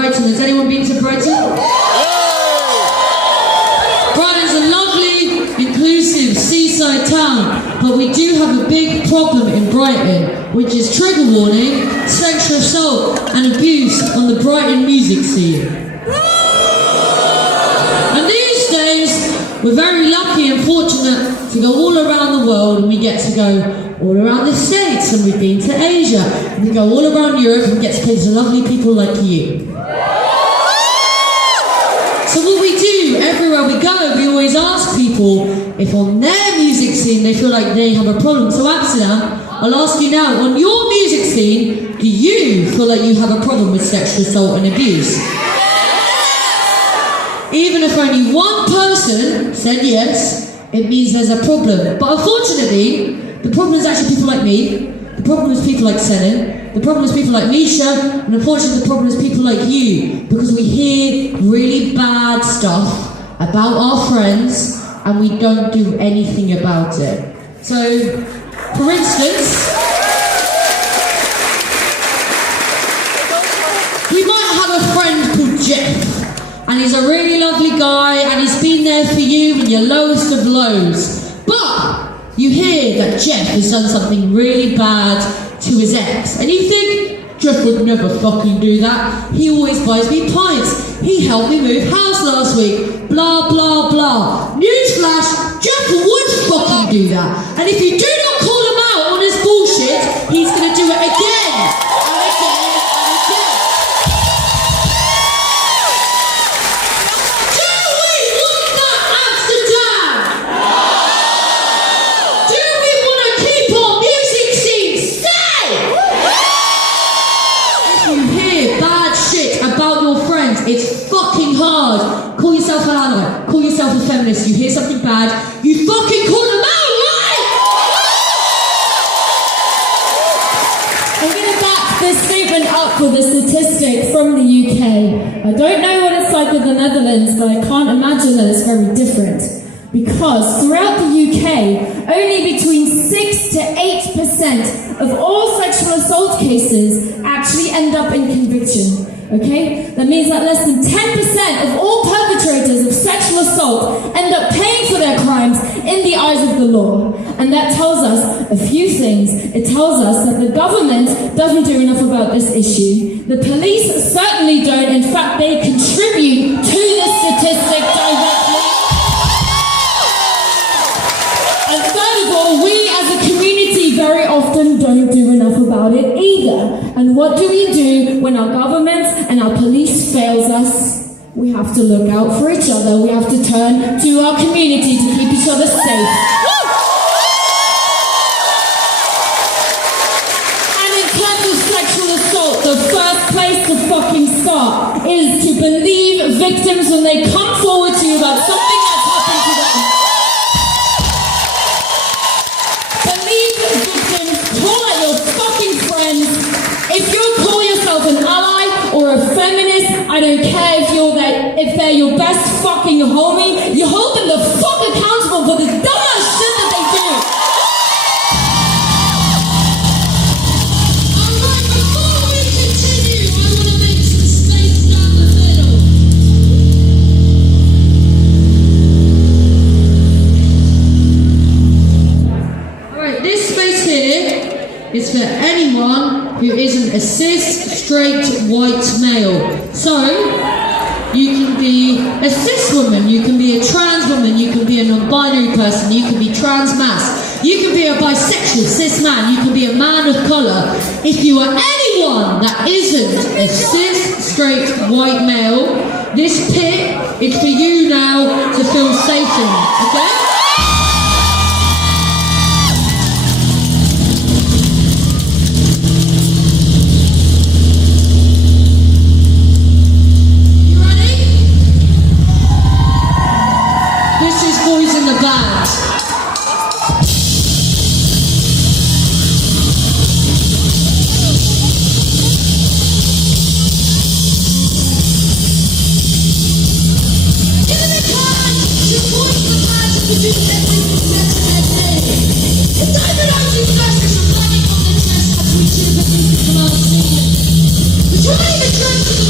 Brighton. Has anyone been to Brighton? Brighton's a lovely, inclusive seaside town, but we do have a big problem in Brighton, which is trigger warning, sexual assault and abuse on the Brighton music scene. And these days, we're very lucky and fortunate to go all around the world, and we get to go all around the States, and we've been to Asia, and we go all around Europe and get to play to lovely people like you. So what we do, everywhere we go, we always ask people if on their music scene they feel like they have a problem. So Amsterdam, I'll ask you now, on your music scene, do you feel like you have a problem with sexual assault and abuse? Even if only one person said yes, it means there's a problem. But unfortunately, the problem is actually people like me, the problem is people like Senin, the problem is people like Misha, and unfortunately the problem is people like you, because we hear really bad stuff about our friends and we don't do anything about it. So, for instance, we might have a friend called Jeff, and he's a really lovely guy, and he's been there for you in your lowest of lows. But you hear that Jeff has done something really bad to his ex, and you think, Jeff would never fucking do that. He always buys me pints. He helped me move house last week. Blah, blah, blah. Newsflash, Jeff would fucking do that. And if you do not call him out on his bullshit, he's going to do it again. And again, and again. Do we want that, Amsterdam? Do we want to keep our music scene safe? If you hear bad shit about your friends, it's fucking hard. Call yourself an ally, call yourself a feminist. You hear something bad, you fucking call them out, right? I'm going to back this statement up with a statistic from the UK. I don't know what it's like in the Netherlands, but I can't imagine that it's very different. Because throughout the UK, only between 6 to 8% of all sexual assault cases actually end up in conviction. Okay? That means that less than 10% of all perpetrators of sexual assault end up paying for their crimes in the eyes of the law. And that tells us a few things. It tells us that the government doesn't do enough about this issue. The police certainly don't. In fact, they contribute to this statistic directly. And third of all, we as a community very often don't do enough about it either. And what do we do when our government and our police fails us? We have to look out for each other. We have to turn to our community to keep each other safe. And in terms of sexual assault, the first place to fucking start is to believe victims when they come forward to you about something that's happened to them. Believe victims, call out your fucking friends. If you call yourself an ally or a feminist, I don't care if they're your best fucking homie, you hold them the fuck accountable for the dumbass shit that they do. Alright, before we continue, I want to make some space down the middle. Alright, this space here is for anyone who isn't a cis, straight, white male. So, you can be a cis woman, you can be a trans woman, you can be a non-binary person, you can be trans mass, you can be a bisexual cis man, you can be a man of colour. If you are anyone that isn't a cis, straight, white male, this pit is for you now to feel safe in, okay? Boys in the band. Give it a time to voice the band to produce everything that's in their day. It's time for those who flashes are running on the chest as we cheer the music come out singing. We're trying to turn to the